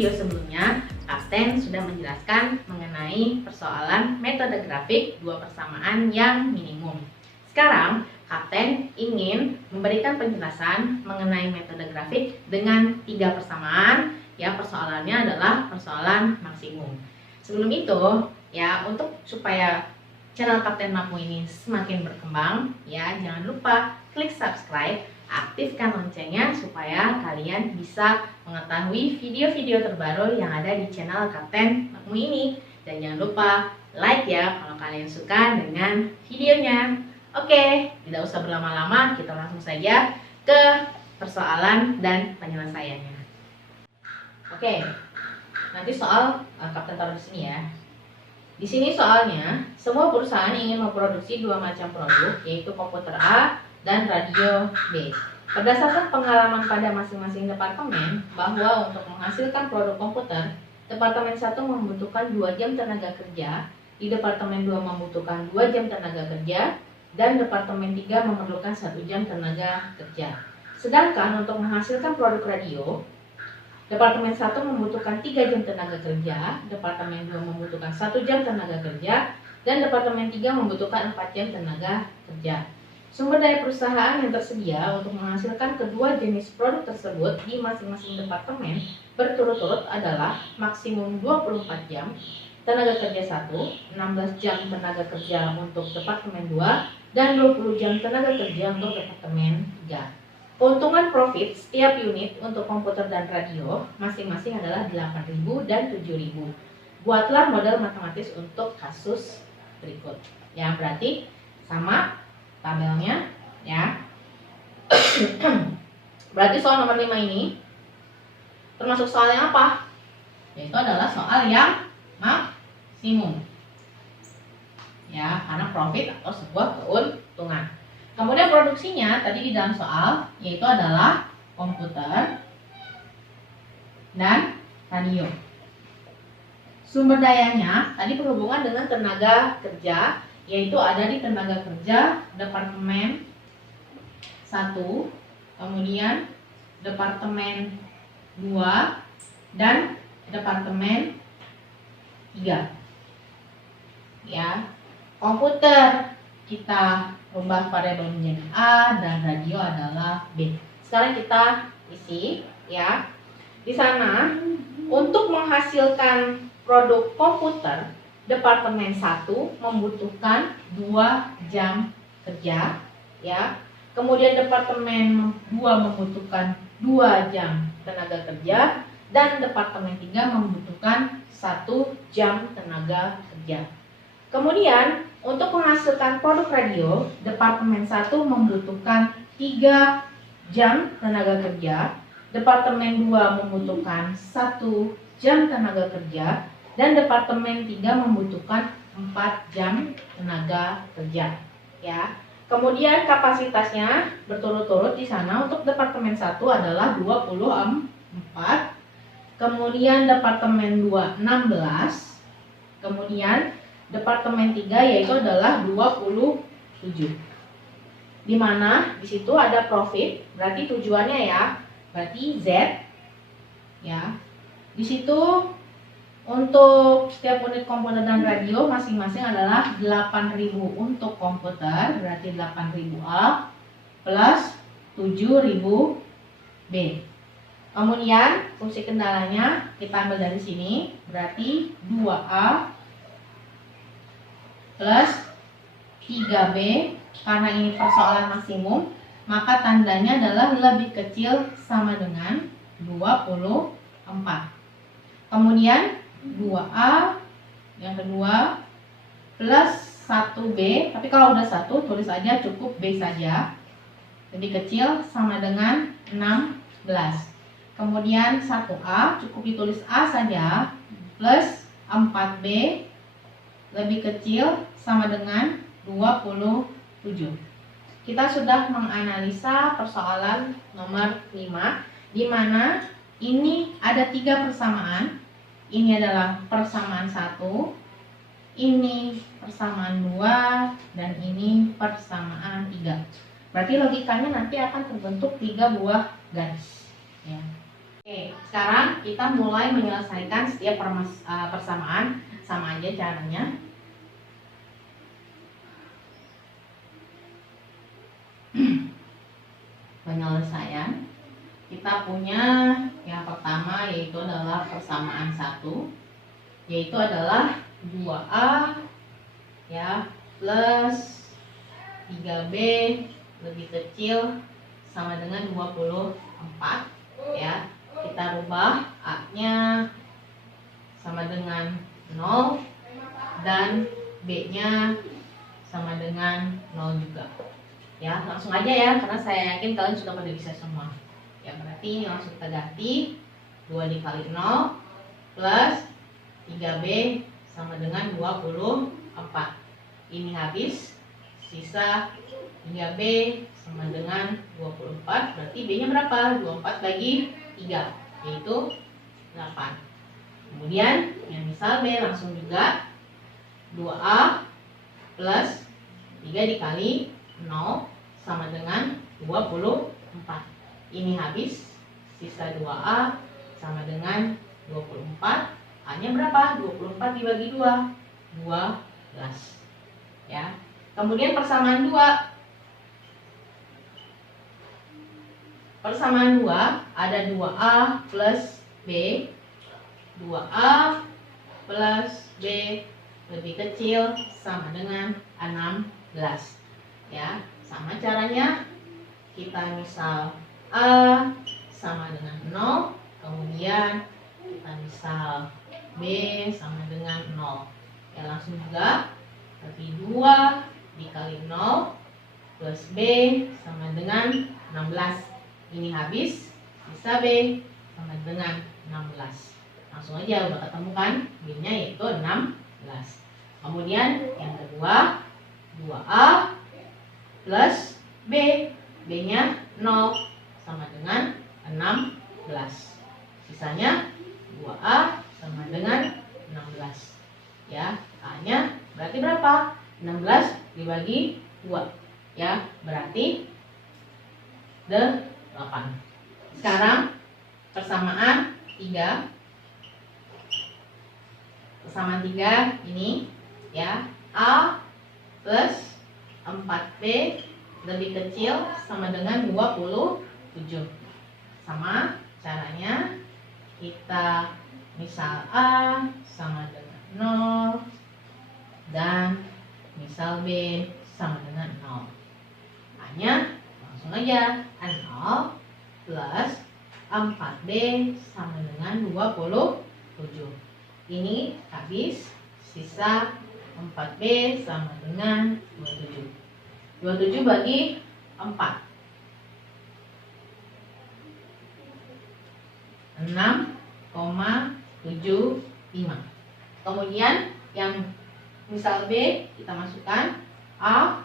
video sebelumnya, Kapten sudah menjelaskan mengenai persoalan metode grafik dua persamaan yang minimum. Sekarang, Kapten ingin memberikan penjelasan mengenai metode grafik dengan tiga persamaan. Ya, persoalannya adalah persoalan maksimum. Sebelum itu, ya, untuk supaya channel Kapten Makmu ini semakin berkembang, ya, jangan lupa klik subscribe, aktifkan loncengnya supaya kalian bisa mengetahui video-video terbaru yang ada di channel Kapten Makmu ini. Dan jangan lupa like ya kalau kalian suka dengan videonya. Oke, tidak usah berlama-lama, kita langsung saja ke persoalan dan penyelesaiannya. Oke, nanti soal Kapten taruh di sini ya. Di sini soalnya, semua perusahaan ingin memproduksi dua macam produk, yaitu komputer A dan radio B. Berdasarkan pengalaman pada masing-masing departemen, bahwa untuk menghasilkan produk komputer, Departemen 1 membutuhkan 2 jam tenaga kerja, di Departemen 2 membutuhkan 2 jam tenaga kerja, dan Departemen 3 memerlukan 1 jam tenaga kerja. Sedangkan untuk menghasilkan produk radio, Departemen 1 membutuhkan 3 jam tenaga kerja, Departemen 2 membutuhkan 1 jam tenaga kerja, dan Departemen 3 membutuhkan 4 jam tenaga kerja. Sumber daya perusahaan yang tersedia untuk menghasilkan kedua jenis produk tersebut di masing-masing departemen berturut-turut adalah maksimum 24 jam tenaga kerja 1, 16 jam tenaga kerja untuk Departemen 2, dan 20 jam tenaga kerja untuk Departemen 3. Keuntungan profit setiap unit untuk komputer dan radio masing-masing adalah 8.000 dan 7.000. Buatlah model matematis untuk kasus berikut. Ya, berarti sama tabelnya ya. Berarti soal nomor 5 ini termasuk soal yang apa? Yaitu adalah soal yang maksimum. Ya, karena profit atau sebuah keuntungan. Kemudian produksinya tadi di dalam soal yaitu adalah komputer dan radio. Sumber dayanya tadi berhubungan dengan tenaga kerja, yaitu ada di tenaga kerja Departemen 1, kemudian Departemen 2, dan Departemen 3. Ya, komputer kita rubah variabel menjadi A dan radio adalah B. Sekarang kita isi ya. Di sana untuk menghasilkan produk komputer, Departemen 1 membutuhkan 2 jam kerja ya. Kemudian Departemen 2 membutuhkan 2 jam tenaga kerja, dan Departemen 3 membutuhkan 1 jam tenaga kerja. Kemudian untuk menghasilkan produk radio, Departemen 1 membutuhkan 3 jam tenaga kerja, Departemen 2 membutuhkan 1 jam tenaga kerja, dan Departemen 3 membutuhkan 4 jam tenaga kerja. Ya. Kemudian kapasitasnya berturut-turut di sana. Untuk Departemen 1 adalah 24, kemudian Departemen 2 16, kemudian Departemen 3 yaitu adalah 27. Di mana di situ ada profit, berarti tujuannya ya, berarti Z. Ya. Di situ untuk setiap unit komputer dan radio masing-masing adalah 8.000 untuk komputer, berarti 8.000 A plus 7.000 B. Kemudian fungsi kendalanya kita ambil dari sini, berarti 2A plus 3B. Karena ini persoalan maksimum, maka tandanya adalah lebih kecil sama dengan 24. Kemudian 2A yang kedua plus 1B, tapi kalau udah 1 tulis aja, cukup B saja, lebih kecil sama dengan 16. Kemudian 1A cukup ditulis A saja, plus 4B lebih kecil sama dengan 27. Kita sudah menganalisa persoalan nomor 5, di mana ini ada 3 persamaan. Ini adalah persamaan 1, ini persamaan 2, dan ini persamaan 3. Berarti logikanya nanti akan terbentuk 3 buah garis ya. Oke, sekarang kita mulai menyelesaikan setiap persamaan. Sama aja caranya. Penyelesaian, kita punya yang pertama yaitu adalah persamaan 1, yaitu adalah 2A ya plus 3B lebih kecil sama dengan 24 ya. Kita rubah A-nya sama dengan 0 dan B-nya sama dengan 0 juga. Ya, langsung aja ya, karena saya yakin kalian sudah pada bisa semua. Ya, berarti ini langsung kita ganti 2 dikali 0 plus 3B sama dengan 24. Ini habis, sisa 3B sama dengan 24. Berarti B-nya berapa? 24 bagi 3, yaitu 8. Kemudian yang misal B langsung juga 2A plus 3 dikali 0 sama dengan 24. Ini habis, sisa 2A sama dengan 24. A-nya berapa? 24 dibagi 2, 12 ya. Kemudian persamaan 2. Persamaan 2 ada 2A plus B. 2A plus B lebih kecil sama dengan 16 ya. Sama caranya, kita misal A sama dengan 0, kemudian kita misal B sama dengan 0 ya, langsung juga. Berarti 2 dikali 0 plus B sama dengan 16. Ini habis, sisa B sama dengan 16. Langsung aja udah ketemu kan, B-nya yaitu 16. Kemudian yang kedua 2A plus B, B-nya 0 sama dengan 16. Sisanya 2A sama dengan 16 ya. A-nya berarti berapa? 16 dibagi 2 ya, berarti 8. Sekarang persamaan 3. Persamaan 3 ini ya, A plus 4B lebih kecil sama dengan 27. Sama caranya, kita misal A sama dengan 0 dan misal B sama dengan 0. A-nya langsung aja, 0 plus 4B sama dengan 27. Ini habis, sisa 4B sama dengan 27. 27 bagi 4, 6,75. Kemudian yang misal B kita masukkan A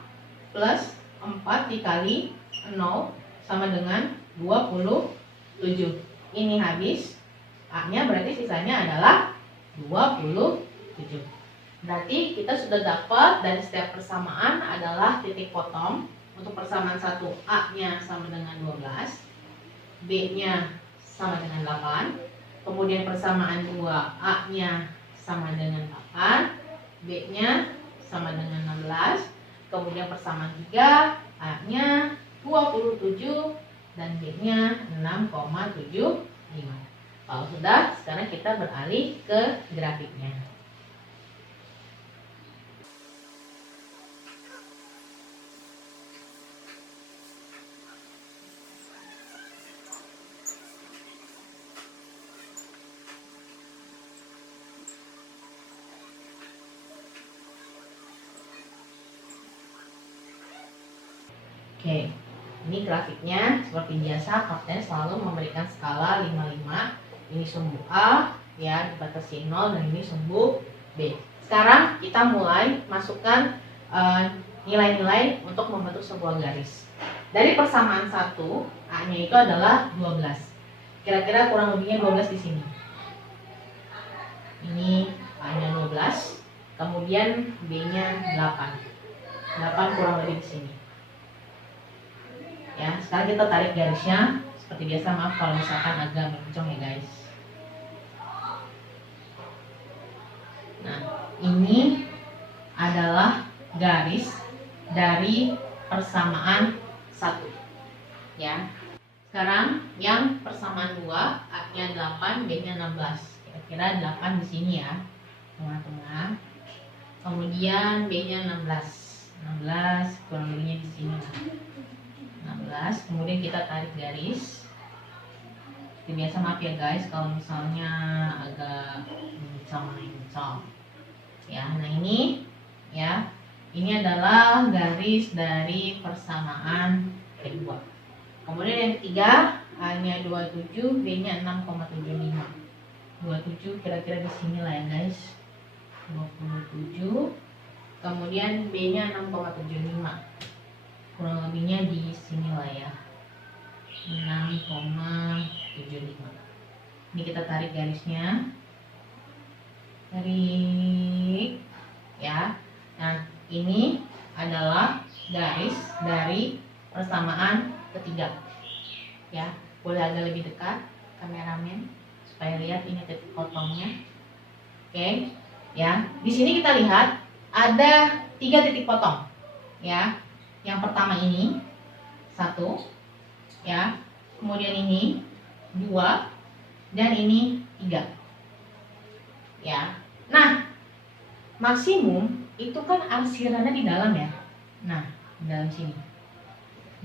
plus 4 dikali 0 sama dengan 27. Ini habis, A-nya berarti sisanya adalah 27. Berarti kita sudah dapat dari setiap persamaan adalah titik potong. Untuk persamaan 1, A-nya sama dengan 12, B-nya sama dengan 8. Kemudian persamaan 2, A-nya sama dengan 8, B-nya sama dengan 16. Kemudian persamaan 3, A-nya 27 dan B-nya 6,75. Kalau sudah, sekarang kita beralih ke grafiknya. Oke, ini grafiknya seperti biasa, Kapten selalu memberikan skala 55. Ini sumbu A ya, dibatasi 0, dan ini sumbu B. Sekarang kita mulai masukkan nilai-nilai untuk membentuk sebuah garis. Dari persamaan 1, A-nya itu adalah 12. Kira-kira kurang lebihnya 12 di sini. Ini A-nya 12, kemudian B-nya 8. 8 kurang lebih di sini. Ya, sekarang kita tarik garisnya Seperti biasa, maaf kalau misalkan agak mencong ya guys. Nah, ini adalah garis dari persamaan 1 ya. Sekarang yang persamaan 2, A-nya 8, B-nya 16. Kira-kira 8 di sini ya, tengah-tengah. Kemudian B-nya 16 kurang lebihnya di sini lah. 16. Kemudian kita tarik garis. Seperti biasa, maaf ya guys kalau misalnya agak mencong. Ya, nah ini ya, ini adalah garis dari persamaan kedua. Kemudian yang ketiga, A-nya 27, B-nya 6,75. 27 kira-kira di sini lah ya guys. 27. Kemudian B-nya 6,75. Kurang lebihnya di sini lah ya. 6,75. Ini kita tarik garisnya. Tarik ya. Nah, ini adalah garis dari persamaan ketiga ya. Boleh agak lebih dekat kameramen supaya lihat ini titik potongnya. Oke ya, di sini kita lihat ada 3 titik potong ya. Yang pertama ini 1 ya, kemudian ini 2, dan ini 3 ya. Nah, maksimum itu kan arsirannya di dalam ya. Nah, di dalam sini.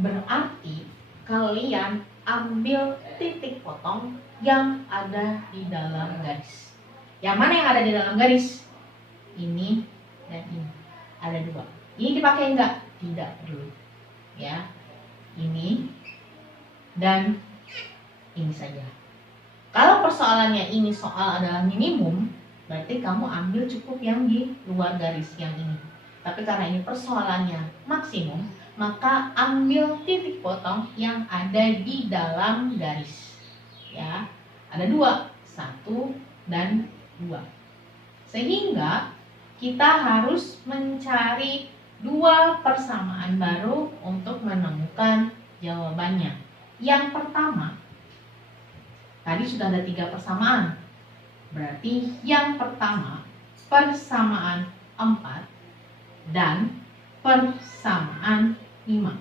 Berarti kalian ambil titik potong yang ada di dalam garis. Yang mana yang ada di dalam garis? Ini dan ini. Ada 2. Ini dipakai enggak? Tidak perlu. Ya. Ini dan ini saja. Kalau persoalannya ini soal adalah minimum, berarti kamu ambil cukup yang di luar garis yang ini. Tapi karena ini persoalannya maksimum, maka ambil titik potong yang ada di dalam garis. Ya, ada 2, 1 dan 2. Sehingga kita harus mencari 2 persamaan baru untuk menemukan jawabannya. Yang pertama, tadi sudah ada 3 persamaan. Berarti yang pertama persamaan 4 dan persamaan 5.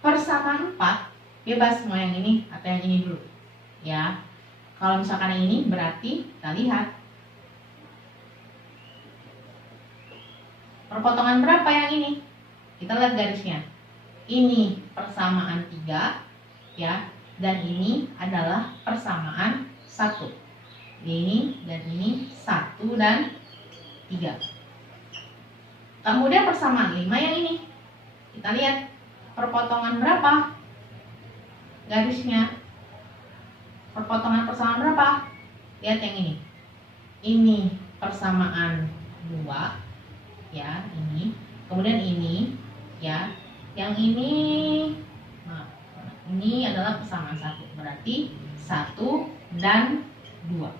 Persamaan 4 bebas mau yang ini atau yang ini dulu ya. Kalau misalkan yang ini berarti kita lihat perpotongan berapa yang ini. Kita lihat garisnya. Ini persamaan 3 ya, dan ini adalah persamaan 1. Ini dan ini 1 dan 3. Kemudian persamaan 5 yang ini. Kita lihat perpotongan berapa garisnya. Perpotongan persamaan berapa? Lihat yang ini. Ini persamaan 2 ya, ini. Kemudian ini ya. Yang ini, nah, ini adalah persamaan 1. Berarti 1 dan 2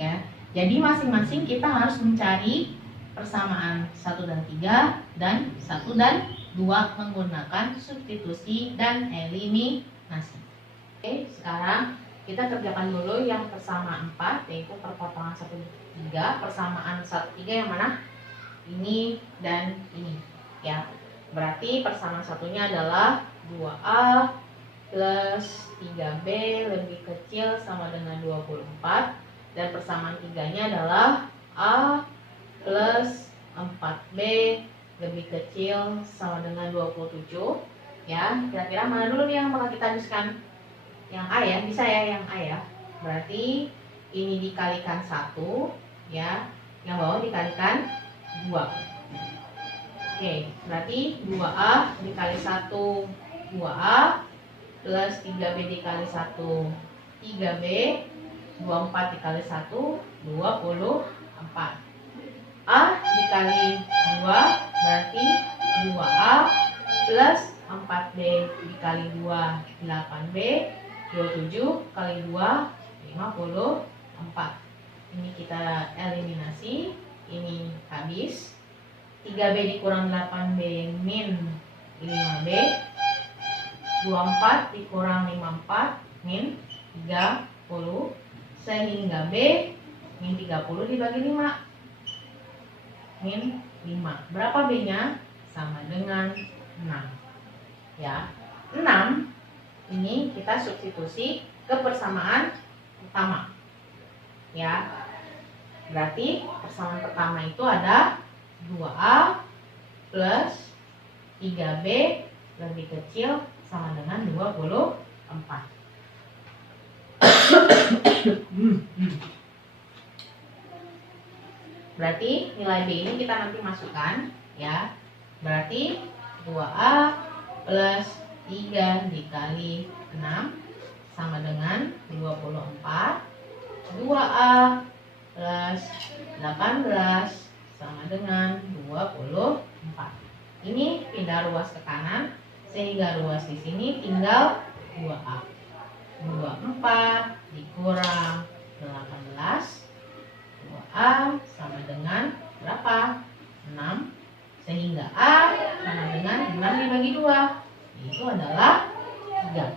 ya. Jadi masing-masing kita harus mencari persamaan 1 dan 3 dan 1 dan 2 menggunakan substitusi dan eliminasi. Oke, sekarang kita kerjakan dulu yang persamaan 4, yaitu perpotongan 1 3. Persamaan 1 3 yang mana? Ini dan ini ya. Berarti persamaan satunya adalah 2A plus 3B lebih kecil sama dengan 24. Dan persamaan 3-nya adalah A plus 4B lebih kecil sama dengan 27 ya. Kira-kira mana dulu nih yang bakal kita habiskan? Yang A ya, bisa ya yang A ya. Berarti ini dikalikan 1 ya, yang bawah dikalikan 2. Oke, berarti 2A dikali 1 2A plus 3B dikali 1 3B, 24 dikali 1 24. A dikali 2 berarti 2A plus 4B dikali 2 8B, 27 kali 2 54. Ini kita eliminasi, ini habis. 3B dikurang 8B min 5B 24 dikurang 54 min 30, sehingga B min 30 dibagi 5 min 5. Berapa B-nya? Sama dengan 6. Ya. 6 ini kita substitusi ke persamaan pertama. Ya. Berarti persamaan pertama itu ada 2A plus 3B lebih kecil sama dengan 24. Berarti nilai B ini kita nanti masukkan, ya. Berarti 2A plus 3 dikali 6 sama dengan 24. 2A plus 18 sama dengan 24. Ini pindah ruas ke kanan, sehingga ruas di sini tinggal 2A. 24 dikurang 18, 2A sama dengan berapa? 6, sehingga A sama dengan 6 dibagi 2, itu adalah 3.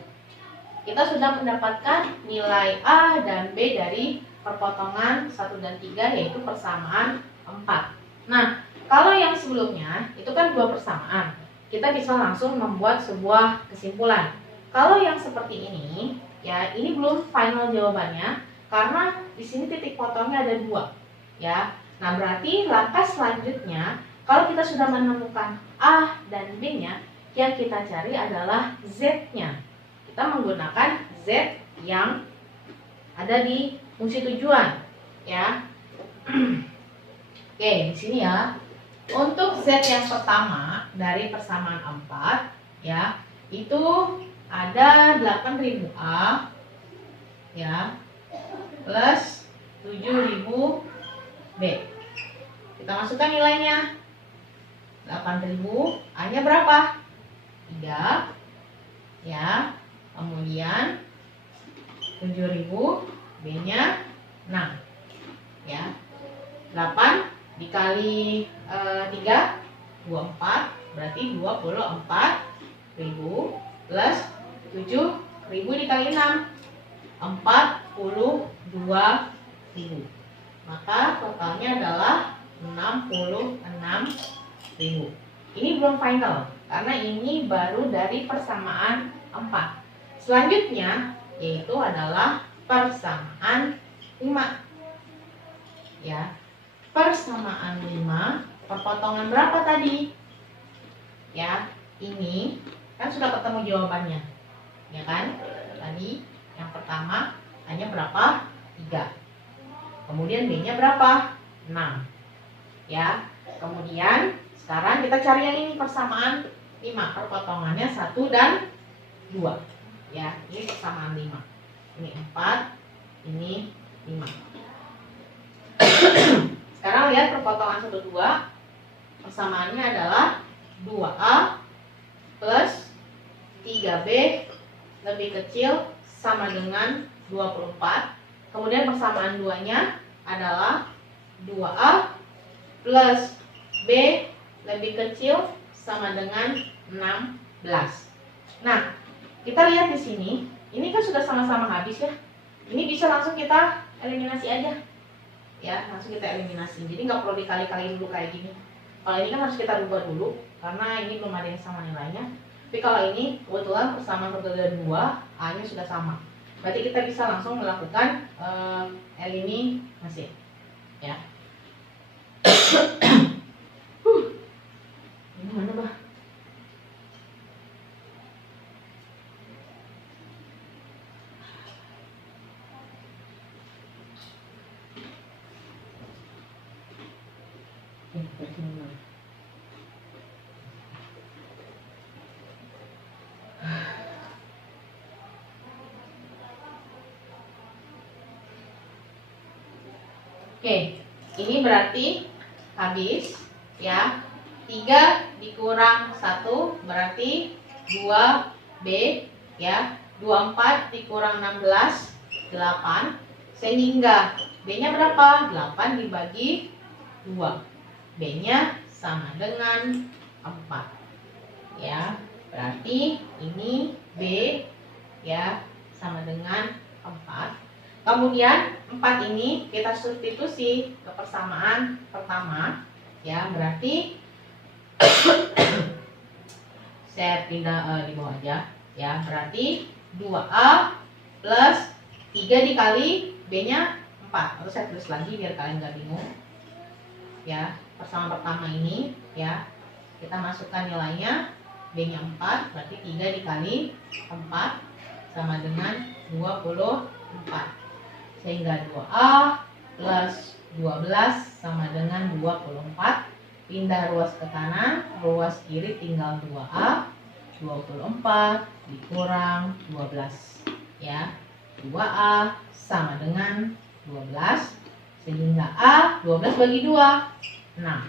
Kita sudah mendapatkan nilai A dan B dari perpotongan 1 dan 3, yaitu persamaan 4. Nah, kalau yang sebelumnya itu kan 2 persamaan, kita bisa langsung membuat sebuah kesimpulan. Kalau yang seperti ini, ya, ini belum final jawabannya karena di sini titik potongnya ada 2, ya. Nah, berarti langkah selanjutnya kalau kita sudah menemukan A dan B-nya, yang kita cari adalah Z-nya. Kita menggunakan Z yang ada di fungsi tujuan, ya. Oke, di sini ya. Untuk Z yang pertama dari persamaan 4, ya, itu ada 8000A, ya, plus 7000 B. Kita masukkan nilainya. 8000, A-nya berapa? 3, ya. Kemudian 7000, B-nya 6, ya. 8 dikali 3, 24, berarti 24.000 plus 7.000 dikali 6, 42.000. Maka totalnya adalah 66.000. Ini belum final karena ini baru dari persamaan 4. Selanjutnya yaitu adalah persamaan 5. Ya. Persamaan 5, perpotongan berapa tadi? Ya, ini kan sudah ketemu jawabannya. Ya kan? Tadi yang pertama hanya berapa? 3. Kemudian B-nya berapa? 6. Ya. Kemudian sekarang kita cari yang ini persamaan 5, perpotongannya 1 dan 2. Ya, ini persamaan 5. Ini 4, ini 5. Sekarang lihat perpotongan 1, 2. Persamaannya adalah 2A plus 3B lebih kecil sama dengan 24. Kemudian persamaan 2-nya adalah 2A plus B lebih kecil sama dengan 16. Nah, kita lihat di sini, ini kan sudah sama-sama habis ya. Ini bisa langsung kita eliminasi aja. Ya, langsung kita eliminasi. Jadi nggak perlu dikali-kali dulu kayak gini. Kalau ini kan harus kita rubah dulu karena ini belum ada yang sama nilainya. Tapi kalau ini kebetulan persamaan 1 dan 2, A-nya sudah sama. Berarti kita bisa langsung melakukan eliminasi. Ya. Ini mana, Bah? Oke, ini berarti habis ya. 3 dikurang 1 berarti 2B ya. 24 dikurang 16 8, sehingga B-nya berapa? 8 dibagi 2. B-nya sama dengan 4. Ya, berarti ini B Kemudian 4 ini kita substitusi ke persamaan pertama, ya, berarti saya pindah di bawah aja, ya, berarti 2A plus 3 dikali B-nya 4. Terus saya tulis lagi biar kalian gak bingung. Ya, persamaan pertama ini, ya, kita masukkan nilainya, B-nya 4, berarti 3 dikali 4 sama dengan 24. Sehingga 2A plus 12 sama dengan 24. Pindah ruas ke kanan, ruas kiri tinggal 2A, 24 dikurang 12, ya. 2A sama dengan 12, sehingga A 12 bagi 2, 6,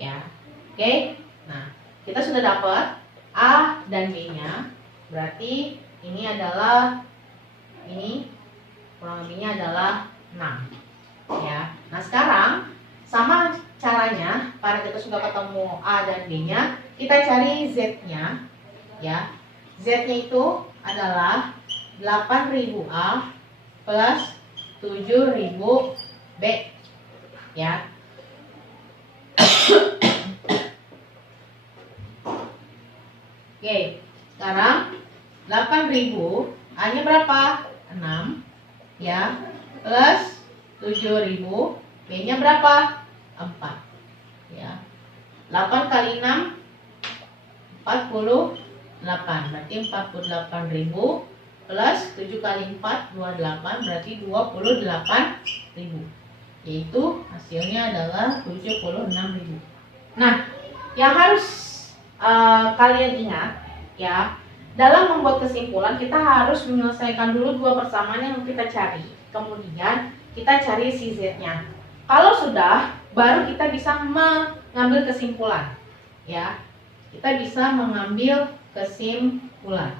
ya. Oke, nah kita sudah dapat A dan B nya, berarti ini adalah, ini kurang lebihnya adalah 6, ya. Nah sekarang sama caranya, karena kita sudah ketemu A dan B nya, kita cari Z nya, ya. Z nya itu adalah 8.000 A plus 7.000 B, ya. Oke, sekarang 8.000 A nya berapa? 6, ya, plus 7.000 B nya berapa? 4, ya. 8 kali 6 48, berarti 48.000 plus 7 kali 4 28, berarti 28.000, yaitu hasilnya adalah 76.000. Nah, yang harus kalian ingat, ya, dalam membuat kesimpulan kita harus menyelesaikan dulu dua persamaan yang kita cari, kemudian kita cari si Z-nya. Kalau sudah, baru kita bisa mengambil kesimpulan, ya. Kita bisa mengambil kesimpulan.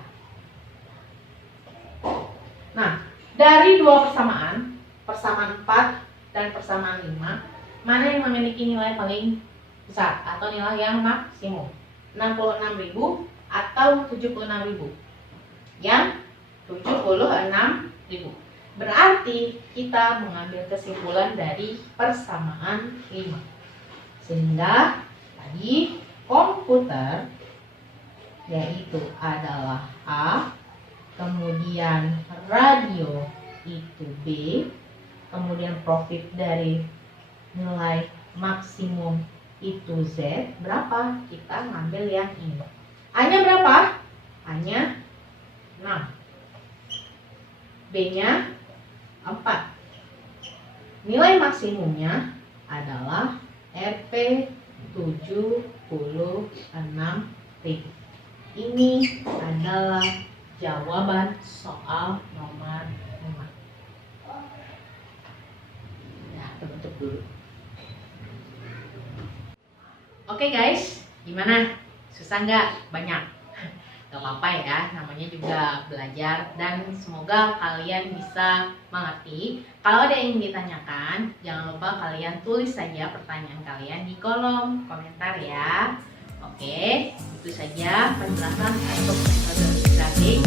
Nah, dari dua persamaan, persamaan 4 dan persamaan 5, mana yang memiliki nilai paling besar atau nilai yang maksimum? 66.000 atau 76.000? Yang 76.000. Berarti kita mengambil kesimpulan dari persamaan 5. Sehingga tadi komputer, yaitu adalah A, kemudian radio itu B, kemudian profit dari nilai maksimum itu Z, berapa? Kita ngambil yang ini. A-nya berapa? A-nya 6, B-nya 4. Nilai maksimumnya adalah Rp 76.000. Ini adalah jawaban soal nomor 5. Ya, terbentuk dulu. Oke guys, gimana? Susah nggak? Banyak? Gak apa-apa ya, namanya juga belajar, dan semoga kalian bisa mengerti. Kalau ada yang ingin ditanyakan, jangan lupa kalian tulis saja pertanyaan kalian di kolom komentar ya. Oke, itu saja penjelasan untuk metode grafik.